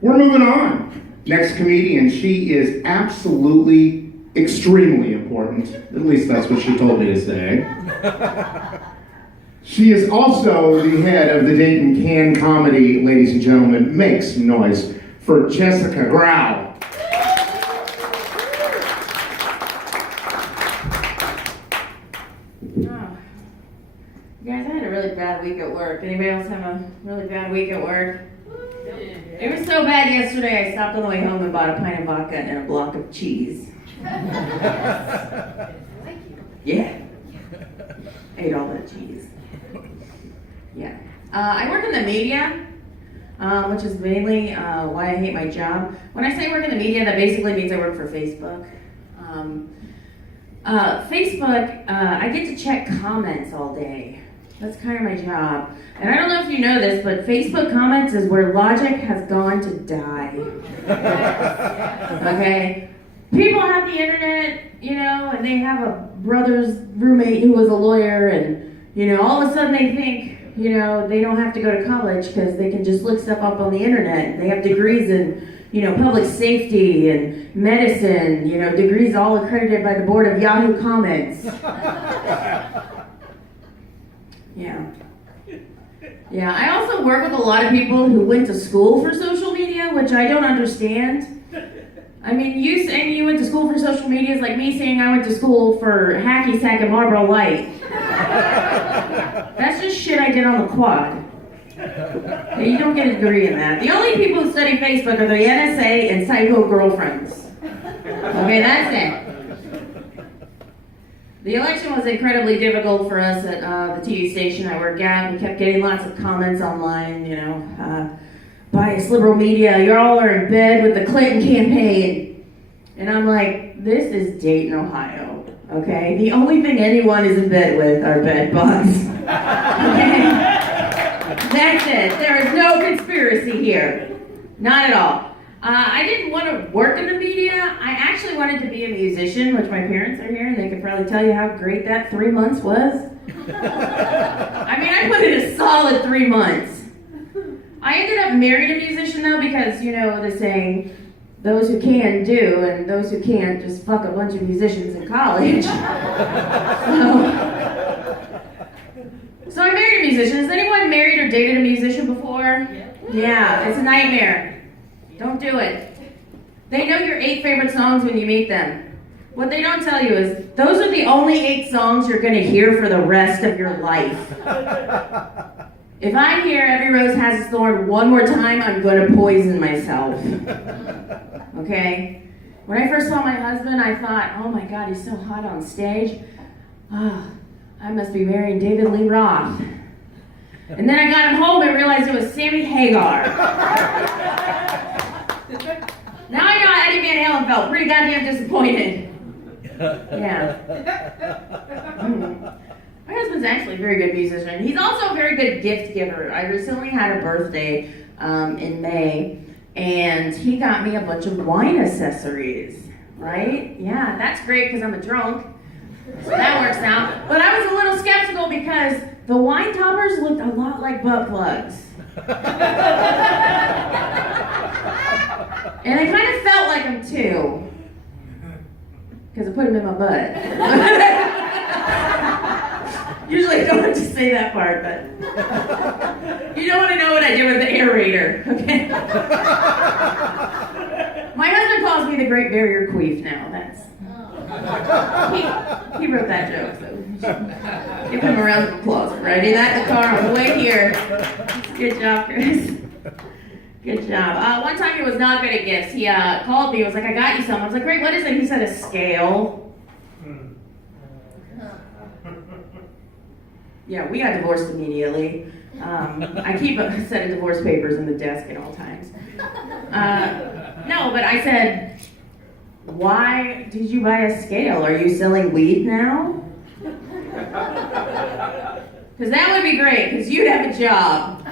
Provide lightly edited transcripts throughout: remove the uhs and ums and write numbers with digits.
We're moving on. Next comedian, she is absolutely, extremely important. At least that's what she told me to say. She is also the head of the Dayton Can Comedy, ladies and gentlemen. Make some noise for Jessica Grau. You guys, I had a really bad week at work. Anybody else have a really bad week at work? It was so bad yesterday I stopped on the way home and bought a pint of vodka and a block of cheese. Yeah. Ate all that cheese. Yeah. I work in the media, which is mainly why I hate my job. When I say work in the media, that basically means I work for Facebook. Facebook, I get to check comments all day. That's kind of my job. And I don't know if you know this, but Facebook comments is where logic has gone to die. Okay? People have the internet, and they have a brother's roommate who was a lawyer, and, all of a sudden they think, they don't have to go to college because they can just look stuff up on the internet. And they have degrees in, public safety and medicine, degrees all accredited by the board of Yahoo Comments. Yeah, I also work with a lot of people who went to school for social media, which I don't understand. I mean, you saying you went to school for social media is like me saying I went to school for hacky sack and Marlboro Light. That's just shit I did on the quad. You don't get a degree in that. The only people who study Facebook are the NSA and psycho girlfriends. Okay, that's it. The election was incredibly difficult for us at the TV station I work at. We kept getting lots of comments online, biased liberal media, you all are in bed with the Clinton campaign. And I'm like, this is Dayton, Ohio, okay? The only thing anyone is in bed with are bed bugs, okay? That's it. There is no conspiracy here. Not at all. I didn't want to work in the media. I actually wanted to be a musician, which my parents are here, and they could probably tell you how great that 3 months was. I mean, I put in a solid 3 months. I ended up marrying a musician, though, because, the saying, those who can do, and those who can't just fuck a bunch of musicians in college. So I married a musician. Has anyone married or dated a musician before? Yeah, it's a nightmare. Don't do it. They know your 8 favorite songs when you meet them. What they don't tell you is, those are the only 8 songs you're going to hear for the rest of your life. If I hear Every Rose Has Its Thorn one more time, I'm going to poison myself. Okay? When I first saw my husband, I thought, oh my God, he's so hot on stage. I must be marrying David Lee Roth. And then I got him home and realized it was Sammy Hagar. Now I know how Eddie Van Halen felt. Pretty goddamn disappointed. Yeah. My husband's actually a very good musician. He's also a very good gift giver. I recently had a birthday in May, and he got me a bunch of wine accessories, right? Yeah, that's great because I'm a drunk. So that works out. But I was a little skeptical because the wine toppers looked a lot like butt plugs. And I kind of felt like them too. Because I put them in my butt. Usually I don't have to say that part, but you don't want to know what I did with the aerator, okay? My husband calls me the Great Barrier Queef now. That's he wrote that joke, so give him a round of applause for writing that in the car on the way here. Good job, Chris. Good job. One time he was not good at gifts. He called me. He was like, I got you something. I was like, great, what is it? He said, a scale. Yeah, we got divorced immediately. I keep a set of divorce papers in the desk at all times. No, but I said, why did you buy a scale? Are you selling weed now? Because that would be great, because you'd have a job.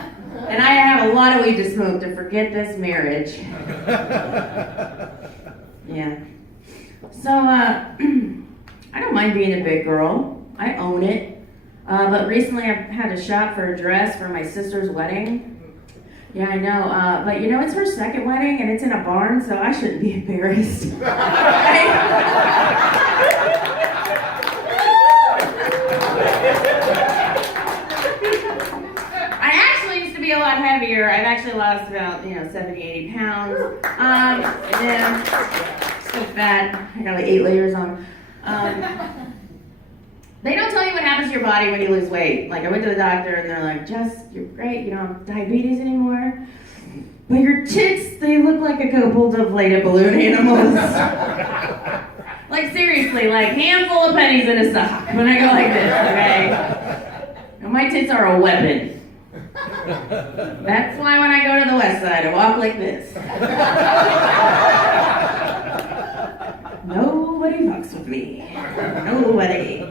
And I have a lot of weed to smoke to forget this marriage. Yeah. So, I don't mind being a big girl. I own it. But recently I had to shop for a dress for my sister's wedding. Yeah, I know. But you know, it's her second wedding and it's in a barn, so I shouldn't be embarrassed. I actually used to be a lot heavier. I've actually lost about, 70, 80 pounds. Yeah, so fat. I got like 8 layers on. They don't tell you what happens to your body when you lose weight. Like, I went to the doctor and they're like, Jess, you're great, you don't have diabetes anymore. But your tits, they look like a couple deflated balloon animals. Like, seriously, like, handful of pennies in a sock when I go like this, okay? And my tits are a weapon. That's why when I go to the west side, I walk like this. Nobody fucks with me. Nobody.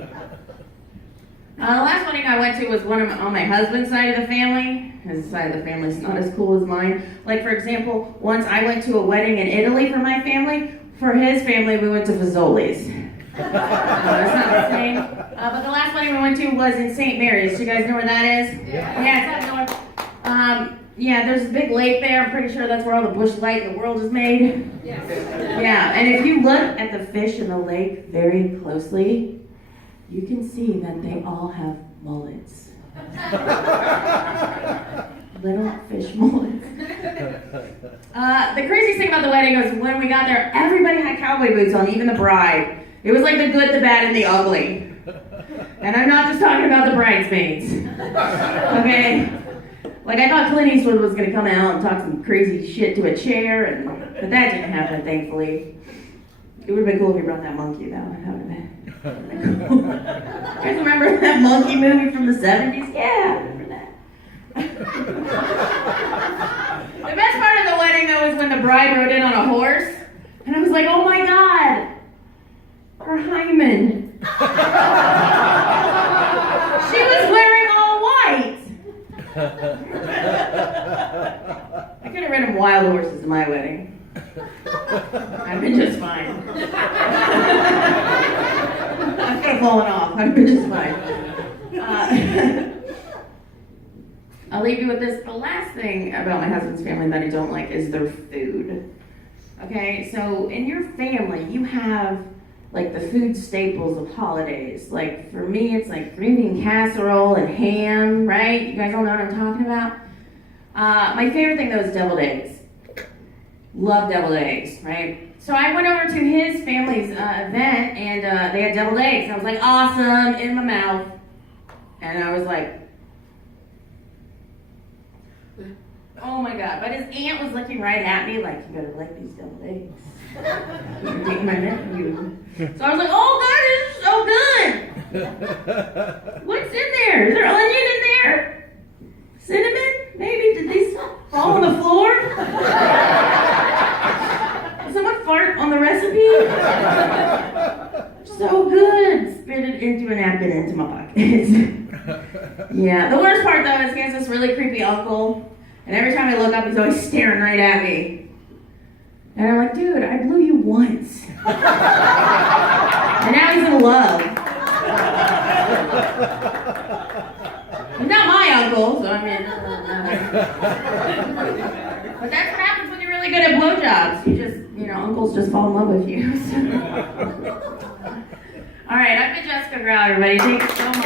The last wedding I went to was one on my husband's side of the family. His side of the family is not as cool as mine. Like, for example, once I went to a wedding in Italy for my family. For his family, we went to Fazoli's. It's not the same. But the last wedding we went to was in St. Mary's. Do you guys know where that is? Yeah, it's up north. Yeah, there's a big lake there. I'm pretty sure that's where all the Busch Light in the world is made. Yeah, and if you look at the fish in the lake very closely, you can see that they all have mullets. Little fish mullets. The craziest thing about the wedding was when we got there, everybody had cowboy boots on, even the bride. It was like the good, the bad, and the ugly. And I'm not just talking about the bridesmaids. Okay? Like, I thought Clint Eastwood was going to come out and talk some crazy shit to a chair, but that didn't happen, thankfully. It would have been cool if he brought that monkey, though. That would have been cool. You guys remember that monkey movie from the 70s? Yeah, I remember that. The best part of the wedding, though, was when the bride rode in on a horse. And I was like, oh my God, her hymen. She was wearing all white. I could have ridden wild horses in my wedding. I've been just fine. I could have fallen off. I've been just fine. I'll leave you with this. The last thing about my husband's family that I don't like is their food. Okay, so in your family, you have like the food staples of holidays. Like for me, it's like green bean casserole and ham, right? You guys all know what I'm talking about? My favorite thing though is deviled eggs. Love deviled eggs, right? So I went over to his family's event and they had deviled eggs. I was like, awesome, in my mouth. And I was like, oh my God. But his aunt was looking right at me like, you better like these deviled eggs. You're taking my nephew. So I was like, oh God, this is so good. What's in there? Is there onion in there? Cinnamon? Maybe? Did these fall on the floor? Did someone fart on the recipe? So good. Spit it into a napkin into my pocket. Yeah. The worst part though is he has this really creepy uncle. And every time I look up, he's always staring right at me. And I'm like, dude, I blew you once. And now he's in love. He's not my uncle, so I mean. But that's what happens when you're really good at blowjobs. You just, uncles just fall in love with you. All right, I've been Jessica Grau, everybody. Thank you so much.